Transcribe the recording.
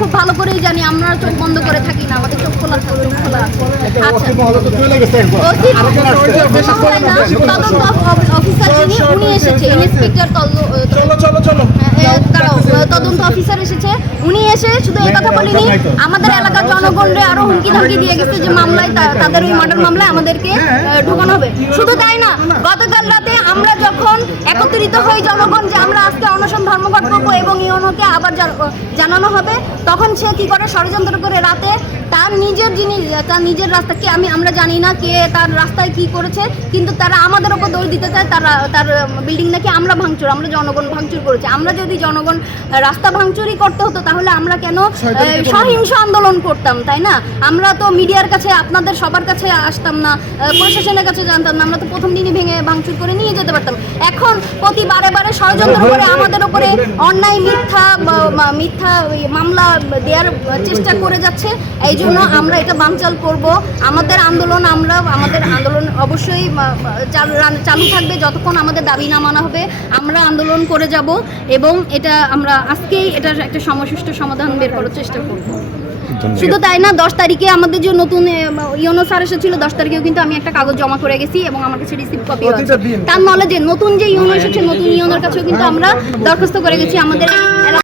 খুব ভালো করেই জানি আমরা চোখ বন্ধ করে থাকি না আমাদের চোখ খোলা থাকে চোখ খোলা তদন্ত অফিসার যিনি উনি এসেছে ইন্সপেক্টর তদন্ত অফিসার উনি এসে শুধু এই কথা বলেনি আমাদের এলাকার জনগণরে আরও হুমকি ধামকি দিয়ে গেছে যে মামলায় তাদের ওই মার্ডার মামলায় আমাদেরকে ঢোকানো হবে। শুধু তাই না গতকাল রাতে আমরা যখন একত্রিত হই জনগণ অনশন ধর্মঘট করব এবং ইউনোকে আবার জানানো হবে। তখন সে কি করে ষড়যন্ত্র করে রাতে তার নিজের জিনিস তার নিজের রাস্তা কি আমি আমরা জানি না কে তার রাস্তায় কি করেছে কিন্তু তারা আমাদের ওপর দোষ দিতে চায়। তার তার বিল্ডিং নাকি আমরা ভাঙচুর আমরা জনগণ ভাঙচুর করেছি। আমরা যদি জনগণ রাস্তা ভাঙচুরই করতে হতো তাহলে আমরা কেন সহিংস আন্দোলন করতাম তাই না? আমরা তো মিডিয়ার কাছে আপনাদের সবার কাছে আসতাম না প্রশাসনের কাছে জানতাম না। আমরা তো প্রথম দিনই ভেঙে ভাঙচুর করে নিয়ে যেতে পারতাম। এখন প্রতি বারে বারে ষড়যন্ত্র করে আমাদের উপরে অন্যায়, মিথ্যা মিথ্যা মামলা দেওয়ার চেষ্টা করে যাচ্ছে। এই জন্য আমরা এটা বানচাল করব। আমাদের আন্দোলন আমরা আমাদের আন্দোলন অবশ্যই চালু থাকবে যতক্ষণ আমাদের দাবি না মানা হবে। আমরা আন্দোলন করে যাব এবং এটা আমরা আজকেই এটার একটা সমসুষ্ঠ সমাধান বের করার চেষ্টা করব। শুধু তাই না দশ তারিখে আমাদের যে নতুন ইউনো স্যার এসেছিল দশ তারিখেও কিন্তু আমি একটা কাগজ জমা করে গেছি এবং আমার কাছে রিসিভ কপি আছে তার নলেজে নতুন যে ইউনো এসেছে নতুন ইউনোর কাছেও কিন্তু আমরা দরখাস্ত করে গেছি আমাদের